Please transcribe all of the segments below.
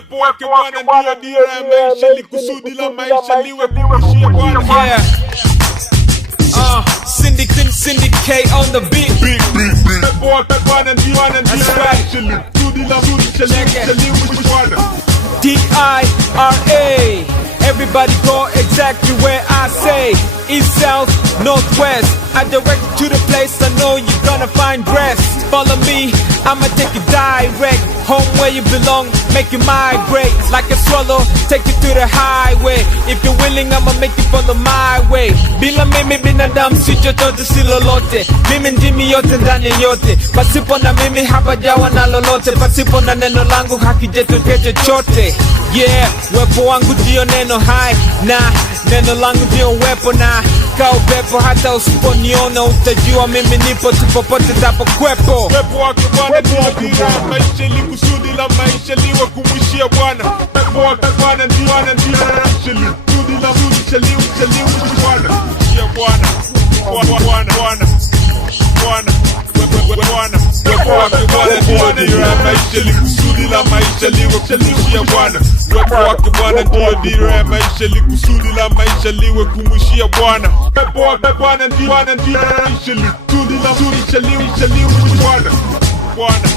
Uwepo wake Bwana ndiyo dira ya maisha, ili kusudi la maisha liwe kumwishia Bwana. Yeah. Syndicate on the beat. Uwepo wake Bwana ndiyo maisha, ili kusudi la maisha liwe kumwishia Bwana. D-I-R-A. Everybody go exactly where I say. East, south, northwest. I direct you to the place I know you're gonna find rest. Follow me, I'ma take you direct. Home where you belong, make you migrate. Like a swallow, take you to the highway. If you're willing, I'ma make you follow my way. Bila mimi binadamu si chochote si lolote. Mimi ndimi yote ndani yote. Pasipo na mimi hapajawa na lolote. Pasipo na neno langu hakijatokea chochote. Yeah, wepo wangu ndio neno hai, na neno langu ndio wepo, na kaa upepo hata usiponiona utajua mimi nipo tu popote tapokwepo. Uwepo wake Bwana ndiyo dira ya maisha, ili kusudi la maisha liwe kumwishia Bwana. Uwepo wake Bwana ndiyo dira ya maisha, ili kusudi la maisha liwe kumwishia Bwana. Bwana, Bwana, Bwana, Bwana, Bwana. Uwepo wake Bwana ndiyo dira ya maisha, ili kusudi la maisha liwe kumwishia Bwana. Uwepo wake Bwana ndiyo dira ya maisha, ili kusudi la maisha liwe kumwishia Bwana. Uwepo wake Bwana ndiyo dira ya maisha, ili kusudi la maisha liwe kumwishia Bwana. Bwana,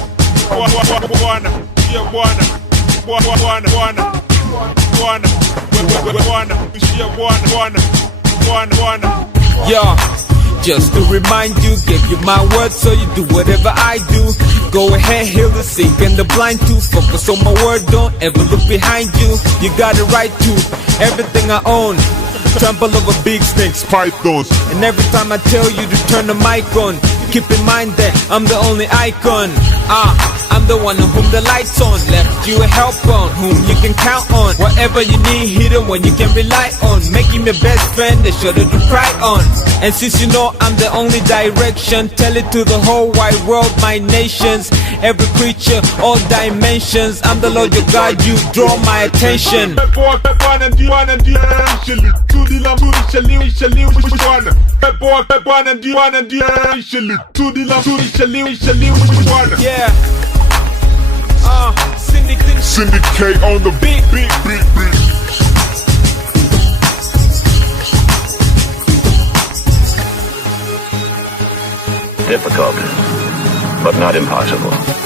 Bwana, Bwana, yeah, Bwana, Bwana, Bwana, Bwana, Bwana, Bwana, yeah, Bwana, Bwana, Bwana, Bwana. Yo, just to remind you, give you my word, so you do whatever I do. Go ahead, heal the sick and the blind too. Focus on my word, don't ever look behind you. You got it right to everything I own. Trample over big snakes, pythons. And every time I tell you to turn the mic on, keep in mind that I'm the only icon. I'm the one on whom the lights on. Left you a help on, whom you can count on. Whatever you need, he the one you can rely on. Make him your best friend, the shoulder to cry on. And since you know I'm the only direction, tell it to the whole wide world, my nations. Every creature, all dimensions. I'm the Lord your God, you draw my attention. Yeah. Syndicate on the beat. Difficult, but not impossible.